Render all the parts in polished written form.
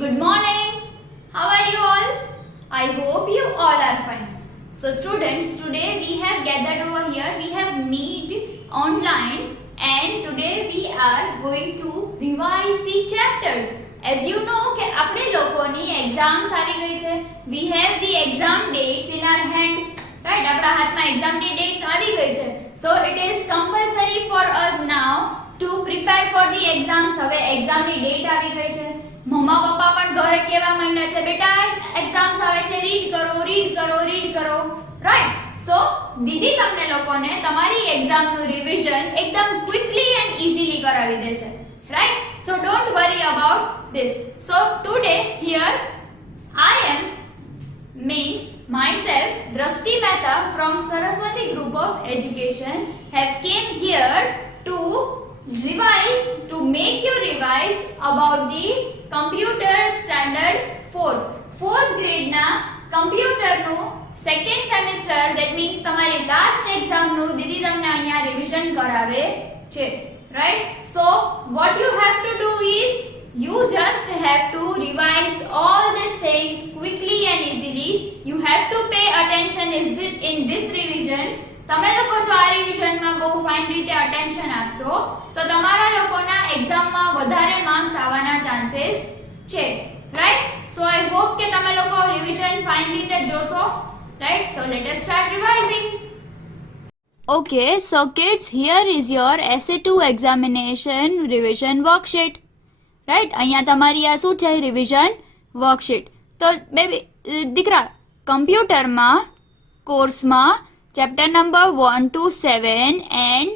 good morning. How are you all? I hope you all are fine. So students, today we have gathered over here. We have meet online and today we are going to revise the chapters. As you know કે આપણે લોકોની exams આવી ગઈ છે. We have the exam dates in our hand. Right? આપણા હાથમાં એક્ઝામની dates આવી ગઈ છે. So it is compulsory for us now to prepare for the exams. હવે એક્ઝામની ડેટ આવી ગઈ છે. મમ્મા પપ્પા પણ ઘરે કહેવા માંડ્યા છે બેટા એક્ઝામ્સ આવે છે રીડ કરો રાઈટ. સો દીદી તમને લોકોને તમારી એક્ઝામનું રિવિઝન એકદમ ક્વિકલી એન્ડ ઇઝીલી કરાવી દેશે. Right. So don't worry about this. So today here I am means myself Drashti Mehta from Saraswati Group of Education have came here to revise, to make you revise about the computer standard 4th grade na computer nu second semester, that means તમારી last exam નું દીદી તમને અહીંયા revision કરાવે છે. Right? So what you have to do is you just have to revise all these things quickly and easily. You have to pay attention in this revision. તમે લોકો જો આ રિવિઝનમાં બહુ ફાઇન રીતે અટેન્શન આપશો તો તમારા લોકોના એક્ઝામમાં વધારે માર્ક્સ આવવાના ચાન્સીસ છે. રાઈટ. સો આઈ હોપ કે તમે લોકો રિવિઝન ફાઇન રીતે જોશો. Right. So let us start revising. Okay, so kids, here is your SA2 examination revision worksheet. Right? અહીંયા તમારી આ શું છે રિવિઝન વર્કશીટ. તો બેબી દીકરા કમ્પ્યુટરમાં કોર્સમાં ચેપ્ટર નંબર 1 to 7 and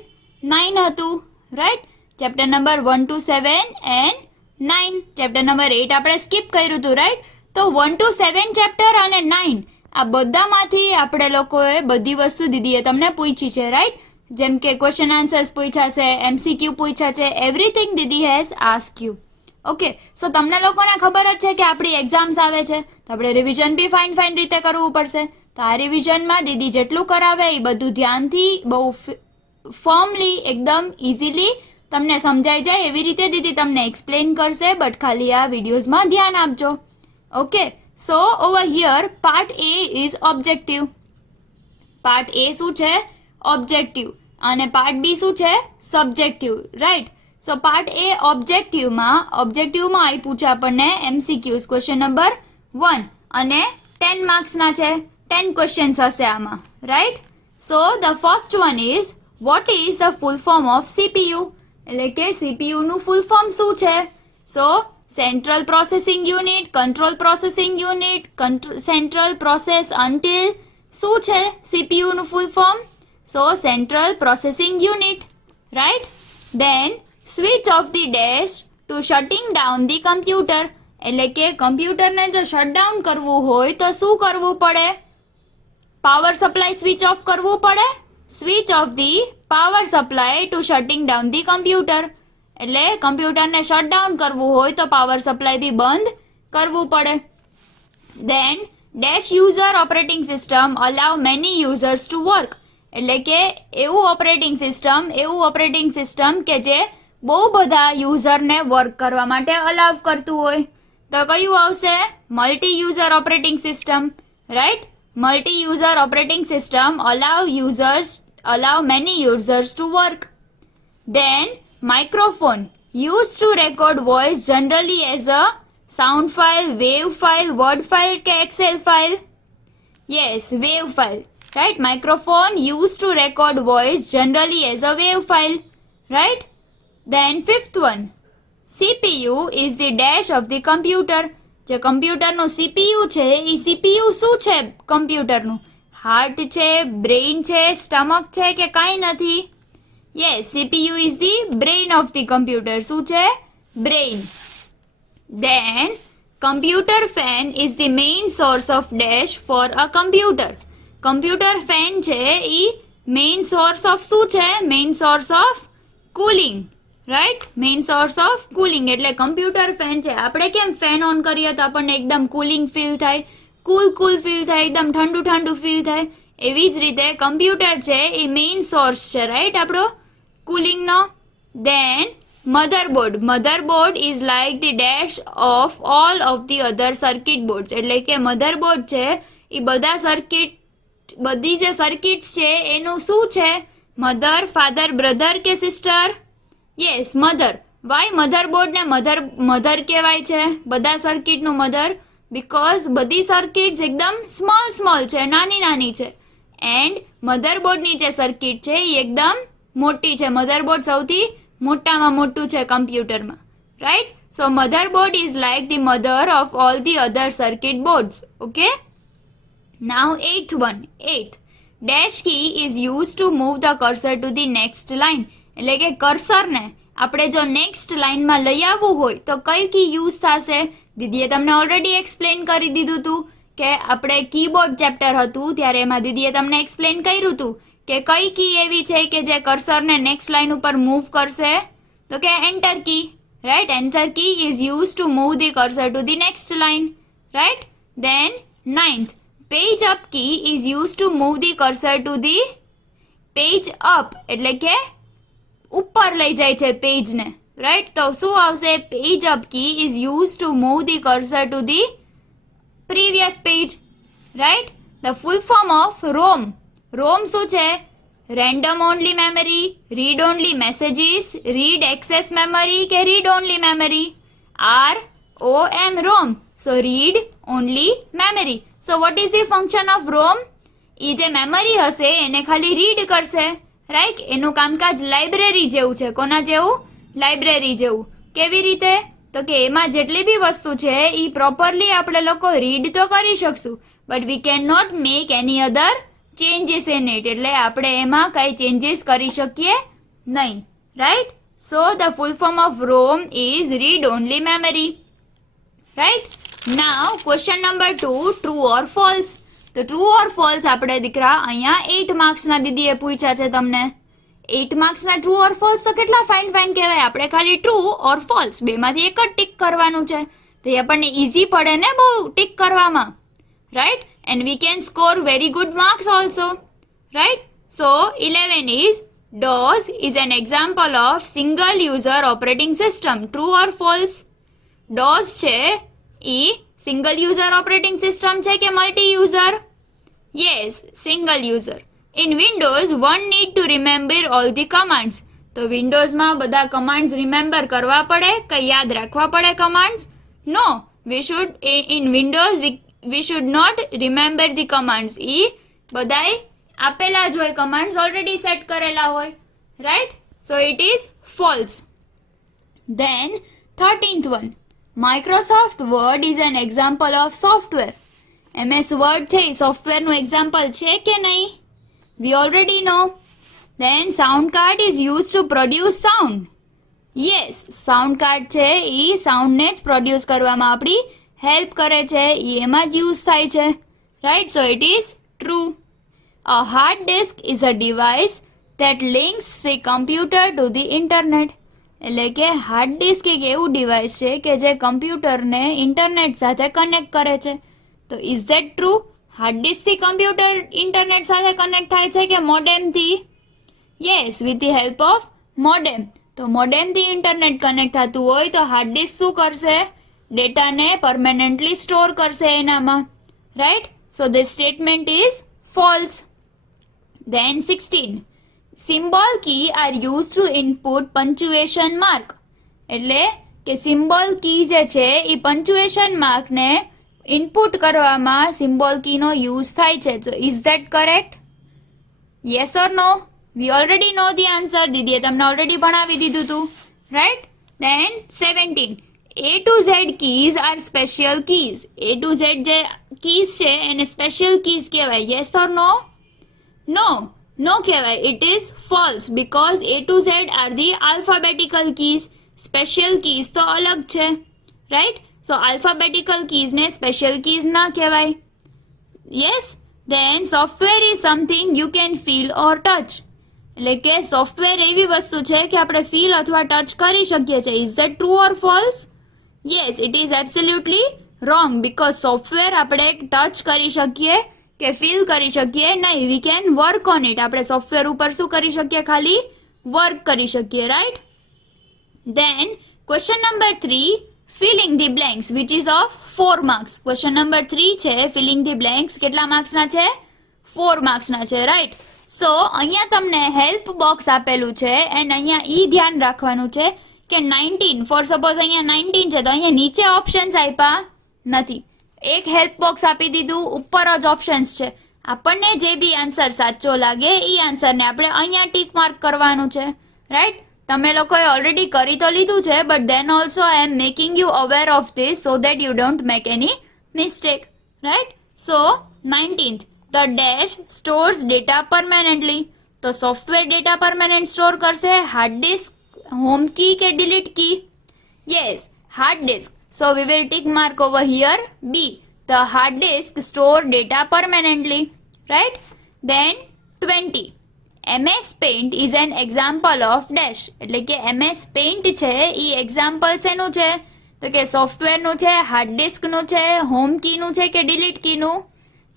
9 હતું. Right. Chapter number 1 to 7 and 9. Chapter number 8 આપણે સ્કીપ કર્યું હતું. રાઈટ. તો 1 to 7 ચેપ્ટર અને 9 આ બધામાંથી આપણે લોકોએ બધી વસ્તુ દીદીએ તમને પૂછી છે. રાઈટ. જેમ કે ક્વેશ્ચન આન્સર્સ પૂછ્યા છે, MCQ પૂછ્યા છે, એવરીથિંગ દીદી has ask you. Okay. So તમને લોકોને ખબર જ છે કે આપણી એક્ઝામ્સ આવે છે તો આપણે રિવિઝન બી ફાઇન રીતે કરવું પડશે. તો આ રિવિઝનમાં દીદી જેટલું કરાવે એ બધું ધ્યાનથી બહુ ફર્મલી એકદમ ઇઝીલી તમને સમજાઈ જાય એવી રીતે દીદી તમને એક્સપ્લેન કરશે. બટ ખાલી આ વિડીયોઝમાં ધ્યાન આપજો. Okay. So over here part A is objective. Part A શું છે? ઓબ્જેક્ટિવ. અને પાર્ટ બી શું છે? Subjective. Right. So part A ઓબ્જેક્ટિવમાં આપ્યું છે આપણને MCQs ક્વેશ્ચન નંબર 1 અને 10 માર્ક્સના છે. 10 ક્વેશ્ચન્સ હશે આમાં. Right. So the first one is what is the full form of CPU. એટલે કે CPU નું ફૂલ ફોર્મ શું છે? So central processing unit, control processing unit, central process until. શું છે CPU નું full form? So central processing unit. Right. Then switch off the dash to shutting down the computer. એટલે કે કમ્પ્યુટરને જો શટડાઉન કરવું હોય તો શું કરવું પડે? પાવર સપ્લાય સ્વિચ ઓફ કરવું પડે. Switch off the power supply to shutting down the computer. એટલે કમ્પ્યુટરને શટડાઉન કરવું હોય તો પાવર સપ્લાય બી બંધ કરવું પડે. Then dash user operating system allow many users to work. એટલે કે એવું ઓપરેટિંગ સિસ્ટમ કે જે બહુ બધા યુઝરને વર્ક કરવા માટે અલાવ કરતું હોય. તો કયું આવશે? Multi user operating system. Right. Multi user operating system allow many users to work. Then microphone used to record voice generally as a sound file, wave file, word file ke excel file. Yes, wave file. Right. Microphone used to record voice generally as a wave file. Right. Then fifth one, CPU is the dash of the computer. જે કમ્પ્યુટરનું CPU છે એ CPU શું છે કમ્પ્યુટરનું? Heart છે, brain છે, stomach છે કે કાંઈ નથી? Yes, CPU is the brain of the computer. શું છે? Brain. Then computer fan is the main source of dash for a computer. Computer fan છે એ main source of શું છે? Main source of cooling. Right? Main source of cooling. એટલે computer fan છે. આપણે કેમ fan on કરીએ તો આપણને એકદમ cooling feel થાય, cool feel થાય, એકદમ ઠંડુ feel થાય. એવી જ રીતે કમ્પ્યુટર છે એ મેઇન સોર્સ છે. રાઈટ. આપણો કુલિંગનો. Then motherboard is like the dash of all of the other circuit boards. એટલે કે મધરબોર્ડ છે એ બધી જે સર્કિટ્સ છે એનું શું છે? મધર, ફાધર, બ્રધર કે સિસ્ટર? Yes, mother. વાય મધરબોર્ડને મધર કહેવાય છે, બધા સર્કિટનું મધર? બીકોઝ બધી સર્કિટ્સ એકદમ સ્મોલ છે, નાની છે. એન્ડ મધરબોર્ડની જે સર્કિટ છે એ એકદમ મોટી છે. મધરબોર્ડ સૌથી મોટામાં મોટું છે કમ્પ્યુટરમાં, right? So motherboard is like the mother of all the other circuit boards. Okay, now 8th dash key is use to move the cursor to the next line. એટલે કે કર્સરને આપણે જો નેક્સ્ટ લાઇનમાં લઈ આવવું હોય તો કઈ કી યુઝ થશે? દીદીએ તમને ઓલરેડી એક્સપ્લેન કરી દીધું હતું કે આપણે કીબોર્ડ ચેપ્ટર હતું ત્યારે એમાં દીદીએ તમને એક્સપ્લેન કર્યું હતું કે કઈ કી એવી છે કે જે કર્સરને નેક્સ્ટ લાઇન ઉપર મૂવ કરશે? તો કે enter key, right? Enter key is use to move the cursor to the next line, right? Then 9th page up key is use to move the cursor to the page up. એટલે કે ઉપર લઈ જાય છે પેજને, right? તો શું આવશે? Page up key is use to move the cursor to the previous page, right? The full form of ROM. ROM શું છે? Random only memory, read only messages, read access memory કે read only memory? ROM, ROM. So read only memory. So what is the function of ROM? એ જે memory હશે એને ખાલી read કરશે, right? એનું કામકાજ લાઇબ્રેરી જેવું છે. કોના જેવું? લાઇબ્રેરી જેવું. કેવી રીતે? તો કે એમાં જેટલી બી વસ્તુ છે એ પ્રોપરલી આપણે લોકો રીડ તો કરી શકશું, but we can not make any other changes in it. એટલે આપણે એમાં કઈ ચેન્જીસ કરી શકીએ નહીં, right? So the full form of ROM is read only memory, right? Now question number 2, true or false. તો ટ્રુ ઓર ફોલ્સ આપણે દીકરા અહીંયા 8 માર્ક્સના દીદીએ પૂછ્યા છે તમને. 8 માર્ક્સના ટ્રુ ઓર ફોલ્સ તો કેટલા ફાઇન કહેવાય. આપણે ખાલી ટ્રુ ઓર ફોલ્સ બેમાંથી એક જ ટીક કરવાનું છે, તો એ આપણને ઇઝી પડે ને બહુ ટીક કરવામાં, right? And we can score very good marks also, right? So 11 is DOS is an example of single user operating system. True or false? DOS છે એ સિંગલ યુઝર ઓપરેટિંગ સિસ્ટમ છે કે multi user? Yes, single user. In Windows one need to remember all the commands. તો વિન્ડોઝમાં બધા commands remember કરવા પડે કે યાદ રાખવા પડે commands? No, in Windows we should not remember the commands. એ બધાય આપેલા જ હોય, કમાન્ડ્સ ઓલરેડી સેટ કરેલા હોય, right? So it is false. Then 13th one, Microsoft Word is an example of software. MS Word છે એ સોફ્ટવેરનું એક્ઝામ્પલ છે કે નહીં? We already know. Then sound card is use to produce sound. Yes, sound card છે એ સાઉન્ડને જ produce કરવામાં આપણી હેલ્પ કરે છે, એ એમાં જ યુઝ થાય છે, right? So it is true. A hard disk is a device that links the computer to the internet. એટલે કે હાર્ડ ડિસ્ક એક એવું ડિવાઇસ છે કે જે કમ્પ્યુટરને ઇન્ટરનેટ સાથે કનેક્ટ કરે છે. તો ઇઝ ધેટ ટ્રુ? હાર્ડ ડિસ્કથી કમ્પ્યુટર ઇન્ટરનેટ સાથે કનેક્ટ થાય છે કે મોડેમથી? Yes, with the help of modem. તો મોડેમથી ઇન્ટરનેટ કનેક્ટ થતું હોય તો હાર્ડ ડિસ્ક શું કરશે? ડેટાને પરમેનન્ટલી સ્ટોર કરશે એનામાં, right? So this statement is false. Then 16, symbol key are use to input punctuation mark. એટલે કે સિમ્બોલ કી જે છે એ પંચ્યુએશન માર્કને ઇનપુટ કરવામાં સિમ્બોલ કીનો યુઝ થાય છે. So is that correct? Yes or no? We already know the answer. દીદીએ તમને ઓલરેડી ભણાવી દીધું હતું, right? Then 17, A to Z keys are special keys. A to Z જે keys છે એને સ્પેશિયલ keys કહેવાય. Yes or no? No, no કહેવાય. It is false because A to Z are the alphabetical keys. Special keys તો અલગ છે, right? So alphabetical કીઝને special keys ના કહેવાય. Yes. Then software is something you can feel or touch. એટલે કે software એવી વસ્તુ છે કે આપણે ફીલ અથવા ટચ કરી શકીએ છીએ. Is that true or false? Yes, it is absolutely wrong because software આપણે ટચ કરી શકીએ કે ફીલ કરી શકીએ નહીં. We can work on it. આપણે સોફ્ટવેર ઉપર શું કરી શકીએ? ખાલી વર્ક કરી શકીએ, right? Then question number 3, filling the blanks, which is of 4 marks. Question number 3 છે filling the blanks, કેટલા માર્ક્સ ના છે? 4 માર્ક્સ ના છે, રાઈટ. સો અહીંયા તમને હેલ્પ બોક્સ આપેલું છે એન્ડ અહીંયા ધ્યાન રાખવાનું છે કે 19, ફોર સપોઝ અહીંયા 19 છે તો અહીંયા નીચે ઓપ્શન્સ આપ્યા નથી. એક હેલ્પ બોક્સ આપી દીધું, ઉપર જ ઓપ્શન્સ છે. આપણને જે બી આન્સર સાચો લાગે એ આન્સરને આપણે અહીંયા ટીક માર્ક કરવાનું છે, રાઈટ. તમે લોકોએ ઓલરેડી કરી તો લીધું છે, but then also I am making you aware of this so that you don't make any mistake, right. So 19th, the dash stores data permanently. તો સોફ્ટવેર ડેટા પરમાનન્ટ સ્ટોર કરશે hard disk, home key કે delete key? Yes, hard disk. So we will tick mark over here B. The hard disk store data permanently, right? Then 20. MS Paint is an example of dash. એટલે કે MS Paint છે એ example શેનું છે? તો કે સોફ્ટવેરનું છે, hard ડિસ્કનું છે, home કીનું છે કે delete કીનું?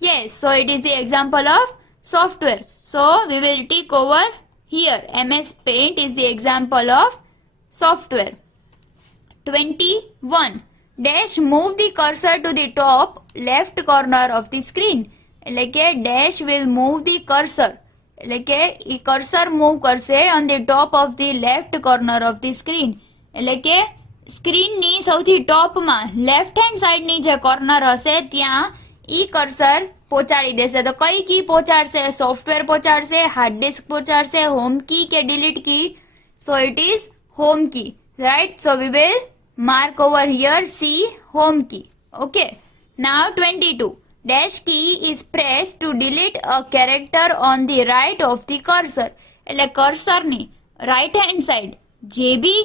Yes, so it is the example of software. So we will tick over here. MS Paint is the example of software. 21. Dash move the cursor to the top left corner of the screen. એટલે કે dash will move the cursor. એટલે કે એ cursor move કરશે on the top of the left corner of the screen. એટલે કે સ્ક્રીનની સૌથી ટોપમાં left hand સાઈડની જે કોર્નર હશે ત્યાં ઈ કર્સર પહોંચાડી દેશે. તો કઈ કી પહોંચાડશે? સોફ્ટવેર પહોંચાડશે, હાર્ડ ડિસ્ક પહોંચાડશે, હોમ કી કે delete key? So it is home key, right. So we will mark over here C, home key. Okay. Now 22. Dash key is pressed to delete a character on the right of the cursor. એટલે કર્સરની right hand side જે બી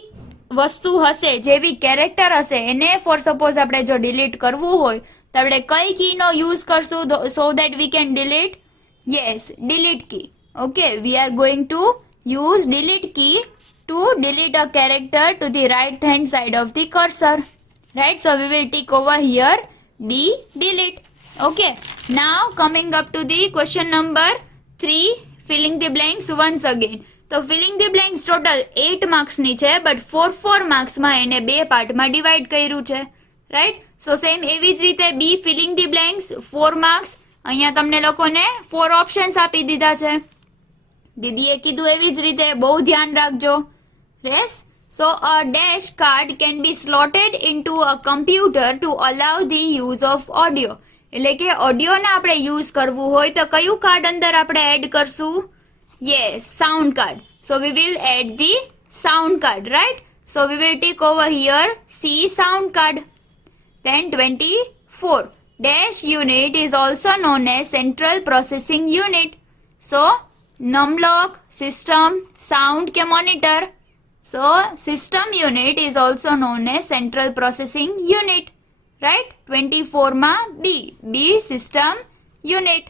વસ્તુ હશે, જે બી character હશે એને four suppose આપણે જો delete કરવું હોય તો આપણે કઈ કીનો યુઝ કરશું so that we can delete? Yes, delete key. Okay, we are going to use delete key to delete a character to the right hand side of the cursor, right? So we will tick over here D, delete. Okay, now coming up to the question number 3, filling the blanks once again. So filling the blanks total 8 marks ની છે, but 4 marks માં એને બે પાર્ટમાં divide કર્યું છે, right? So same એવી જ રીતે B, filling the blanks 4 marks. અહીંયા તમને લોકોને 4 ઓપ્શન્સ આપી દીધા છે. દીદીએ કીધું એવી જ રીતે બહુ ધ્યાન રાખજો. Yes. So a dash card can be slotted into a computer to allow the use of audio. એટલે કે ઓડિયોને આપણે યુઝ કરવું હોય તો કયું કાર્ડ અંદર આપણે એડ કરશું? Yes, sound card. So we will add the sound card, right? So we will tick over here C, sound card. Then 24. Dash unit is also known as central processing unit. So numlock, system, sound ke monitor. So system unit is also known as central processing unit, right? 24 ma B, system unit.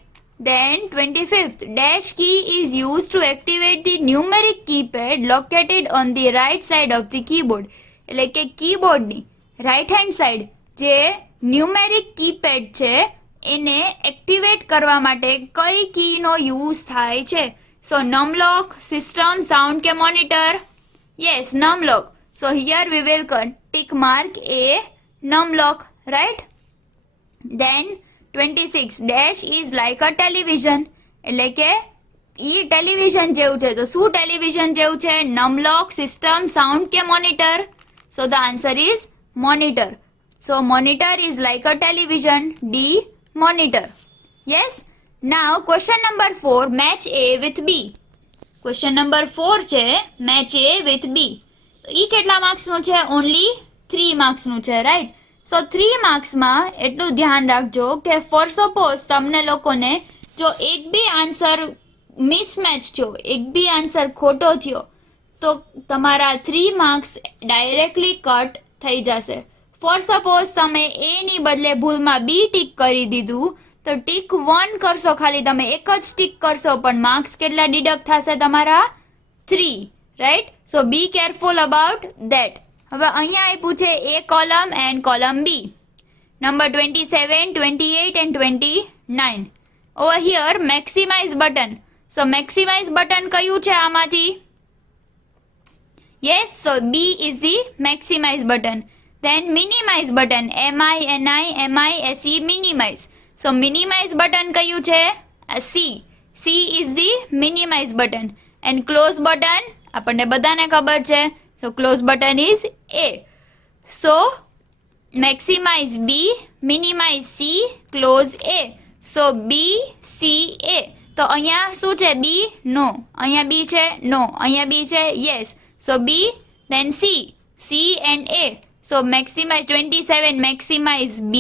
Then 25th, dash key is used to activate the numeric keypad located on the right side of the keyboard. એટલે કે keyboard ની right hand side જે numeric keypad છે એને activate કરવા માટે કઈ key નો use થાય છે? So numlock, system, sound કે monitor? Yes, numlock. So here we will tick mark A, numlock, right? Then 26. Dash is like a television. એટલે કે ઈ ટેલિવિઝન જેવું છે. તો શું ટેલિવિઝન જેવું છે? numlock, system, sound કે monitor? So the answer is monitor. So monitor is like a television. D, monitor. Yes. Now question number 4, match A with B. Question number 4 છે મેચ A with B. ઈ કેટલા માર્ક્સનું છે? Only 3 માર્ક્સનું છે, right. સો 3 માર્ક્સમાં એટલું ધ્યાન રાખજો કે ફોર સપોઝ તમને લોકોને જો એક બી આન્સર મિસમેચ થયો, એક બી આન્સર ખોટો થયો તો તમારા 3 માર્ક્સ ડાયરેક્ટલી કટ થઈ જશે. ફોર સપોઝ તમે A ની બદલે ભૂલમાં B ટીક કરી દીધું તો ટીક 1 કરશો, ખાલી તમે એક જ ટીક કરશો પણ માર્ક્સ કેટલા ડિડક્ટ થશે તમારા? 3, right. So be careful about that. હવે અહીંયા આપ્યું છે A column and column B. Number 27, 28 and 29. Over here maximize button. So maximize button કયું છે આમાંથી? Yes, so B is the maximize button. Then minimize button, M-I-N-I-M-I-S-E, minimize. So minimize button કયું છે? C. C is the minimize button. And close button, આપણને બધાને ખબર છે. So close button is A. So maximize B, minimize C, close A. So B, C, A. તો અહીંયા શું છે? B, no. અહીંયા B છે? No. અહીંયા B છે? Yes. So B, then C. C and A. So maximize 27, maximize B,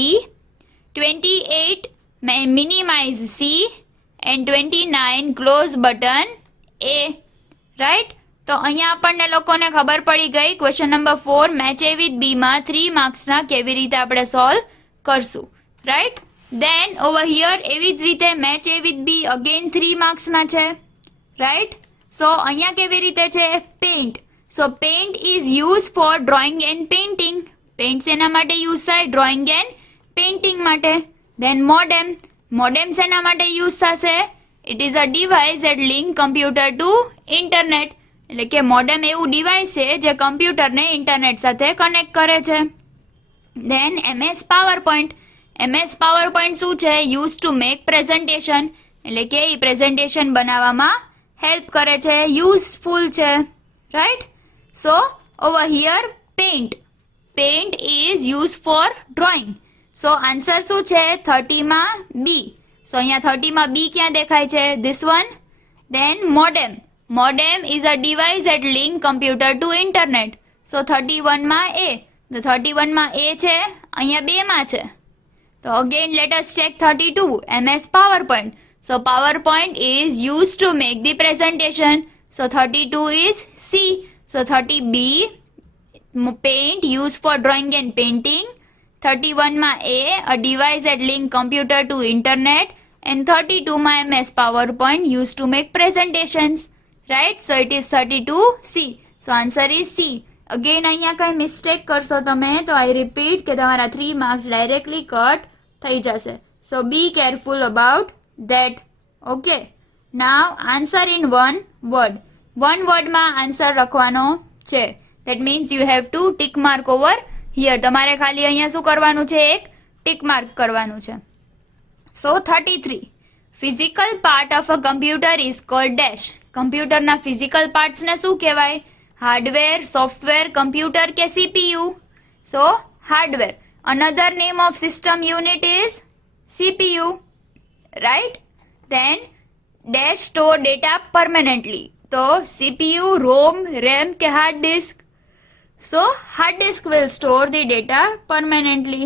28, minimize C, and 29, close button A. Right? તો અહીંયા આપણને લોકોને ખબર પડી ગઈ. Question number 4 match A with B માં 3 માર્ક્સના કેવી રીતે આપણે સોલ્વ કરશું. રાઈટ? દેન ઓવર હિયર એવી જ રીતે match A with B again 3 માર્ક્સના છે. રાઈટ? સો અહીંયા કેવી રીતે છે? Paint. So paint is use for drawing and painting. Paint શેના માટે યુઝ થાય? ડ્રોઈંગ એન્ડ પેઇન્ટિંગ માટે. દેન મોડેમ. મોડેમ શેના માટે યુઝ થશે? It is a device that link computer to internet. એટલે કે મોડેમ એવું ડિવાઇસ છે જે કમ્પ્યુટરને ઇન્ટરનેટ સાથે કનેક્ટ કરે છે. દેન MS પાવરપોઈન્ટ. MS પાવરપોઈન્ટ શું છે? Use to make presentation. એટલે કે એ પ્રેઝન્ટેશન બનાવવામાં હેલ્પ કરે છે, યુઝફુલ છે. Right? So over here paint. Paint is use for drawing. So answer શું છે? 30 માં B. સો અહીંયા 30 માં B ક્યાં દેખાય છે? This one. Then modem. Modem is a device that link computer to internet. So 31 માં A. તો 31 માં A છે, અહીંયા 2 માં છે. તો again let us check 32. MS PowerPoint. So PowerPoint is used to make the presentation. So 32 is C. So 30B, paint used for drawing and painting. 31 માં A, a device that link computer to internet. And 32 માં MS PowerPoint used to make presentations. Right? So it is 32C. So answer is C. Again અહીંયા કઈ mistake કરશો તમે તો I repeat કે તમારા 3 marks directly cut થઈ જશે. So be careful about that. Okay. Now answer in one word. One word માં આન્સર રખવાનો છે. That means you have to tick mark over here. તમારે ખાલી અહીંયા શું કરવાનું છે? એક tick mark કરવાનું છે. So 33. Physical part of a computer is called dash. કમ્પ્યુટરના ફિઝિકલ પાર્ટ્સને શું કહેવાય? હાર્ડવેર, સોફ્ટવેર, કમ્પ્યુટર કે CPU? So hardware. Another name of system unit is CPU. Right? Then dash store data permanently. તો CPU, ROM, RAM કે hard disk? So hard disk will store the data permanently.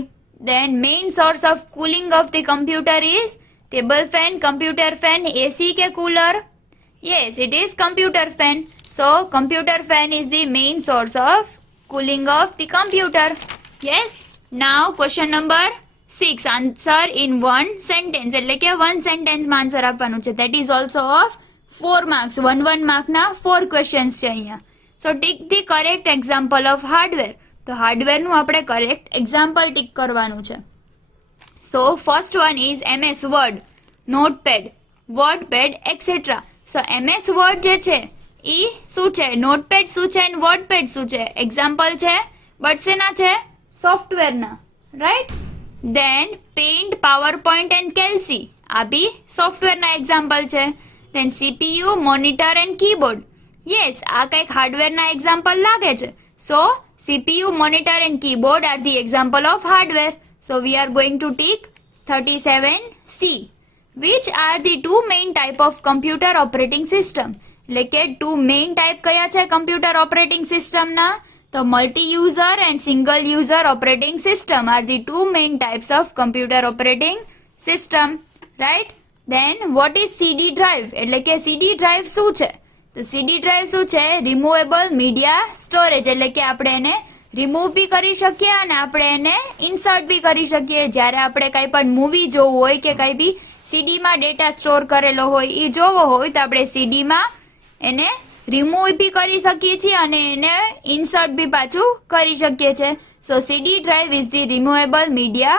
Then main source of cooling of the computer is table fan, computer fan, AC કે cooler? Yes, it is computer fan. So computer fan is the main source of cooling of the computer. Yes. Now question number 6. Answer in one sentence. એટલે કે one sentence માં answer આપવાનું છે. That is also of 4 marks. 1 mark ના 4 questions છે અહીંયા. So tick the correct example of hardware. તો hardware નું આપણે correct example tick કરવાનું છે. So first one is MS Word, Notepad, WordPad, etc. So MS Word જે છે એ શું છે? નોટપેડ શું છે? અને વર્ડપેડ શું છે? એક્ઝામ્પલ છે, બટ શેના છે? સોફ્ટવેરના. Right? Then paint, PowerPoint and કેલ્સી, આ બી સોફ્ટવેરના એક્ઝામ્પલ છે. Then CPU, monitor and keyboard. Yes, આ કંઈક હાર્ડવેરના એક્ઝામ્પલ લાગે છે. સો CPU, monitor and keyboard are the example of hardware. So we are going to tick 37C. Which are the two main type of computer operating system? એટલે કે two main type કયા છે computer operating system ના? તો multi-user and single-user operating system are the two main types of computer operating system. Right? Then what is CD drive? એટલે કે CD drive શું છે? તો CD drive શું છે? Removable media storage. એટલે કે આપણે એને રિમૂવ બી કરી શકીએ અને આપણે એને ઇન્સર્ટ બી કરી શકીએ. જ્યારે આપણે કંઈ પણ મૂવી જોવું હોય કે કંઈ બી સીડીમાં ડેટા સ્ટોર કરેલો હોય એ જોવો હોય તો આપણે સીડીમાં એને રિમૂવ બી કરી શકીએ છીએ અને એને ઇન્સર્ટ બી પાછું કરી શકીએ છીએ. સો CD drive is the removable media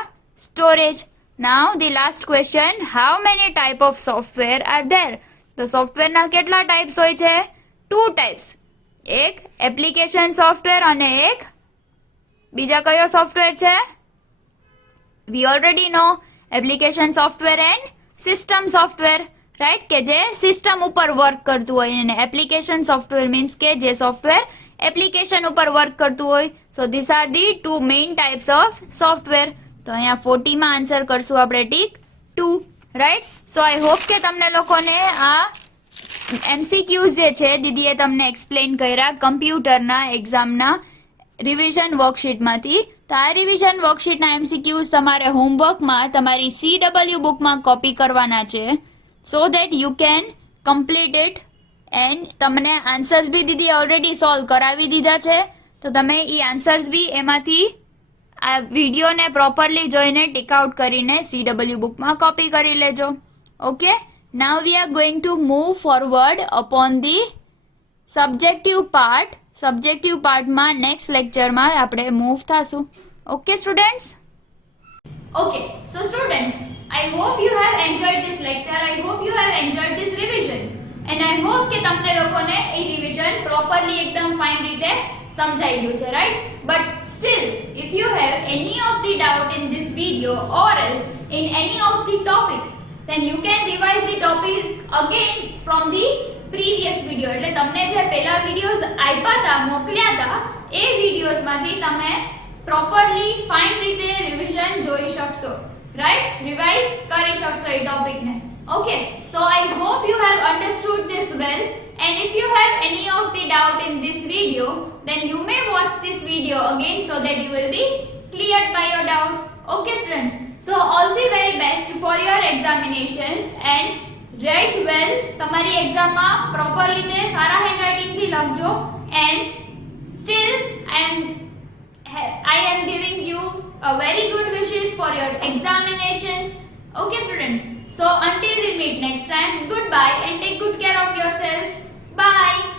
storage. Now the last question, how many type of software are there? તો સોફ્ટવેરના કેટલા ટાઈપ્સ હોય છે? 2 types. એક એપ્લિકેશન સોફ્ટવેર અને એક બીજા કયો સોફ્ટવેર છે? We already know application software and system software, right, કે જે સિસ્ટમ ઉપર વર્ક કરતું હોય, અને એપ્લિકેશન સોફ્ટવેર મીન્સ કે જે સોફ્ટવેર એપ્લિકેશન ઉપર વર્ક કરતું હોય. So this are the two main types of software. તો અહીંયા 40 માં આન્સર કરશું આપણે tick 2, right. So I hope કે તમને લોકોને આ MCQs જે છે દીદીએ તમને એક્સપ્લેન કર્યા કમ્પ્યુટરના એક્ઝામના રિવિઝન વર્કશીટમાંથી. તો આ રિવિઝન વર્કશીટના MCQs તમારે હોમવર્કમાં તમારી CW બુકમાં કોપી કરવાના છે, સો that you can complete it. And તમને આન્સર્સ બી દીદી ઓલરેડી સોલ્વ કરાવી દીધા છે, તો તમે એ આન્સર્સ બી એમાંથી આ વિડીયોને પ્રોપરલી જોઈને ટીક આઉટ કરીને CW બુકમાં કોપી કરી લેજો. Okay, now we are going to move forward upon the subjective part. Subjective પાર્ટમાં નેક્સ્ટ લેક્ચરમાં આપણે મૂવ થશું. Okay students? Okay, so students, I hope you have enjoyed this lecture. I hope you have enjoyed this revision. And I hope કે તમને લોકોને એ revision properly એકદમ fine રીતે સમજાઈ ગયું છે, right? But still if you have any of the doubt in this video or else in any of the topic, then you can revise the topic again from the previous video. એટલે તમને જે પહેલા videos આપ્યા હતા, મોકલ્યા હતા, એ વિડિયોઝમાંથી તમે properly fine રીતે રિવિઝન જોઈ શકશો, રાઈટ? રિવાઇઝ કરી શકશો એ ટોપિકને. Okay, so I hope you have understood this well, and if you have any of the doubt in this video, then you may watch this video again so that you will be cleared by your doubts. Okay students, so all the very best for your examinations and write well. તમારી એક્ઝામમાં proper રીતે સારા હેન્ડરાઇટિંગથી લખજો, and still I am giving you a very good wishes for your examinations. Okay students, so until we meet next time, goodbye and take good care of yourself. Bye.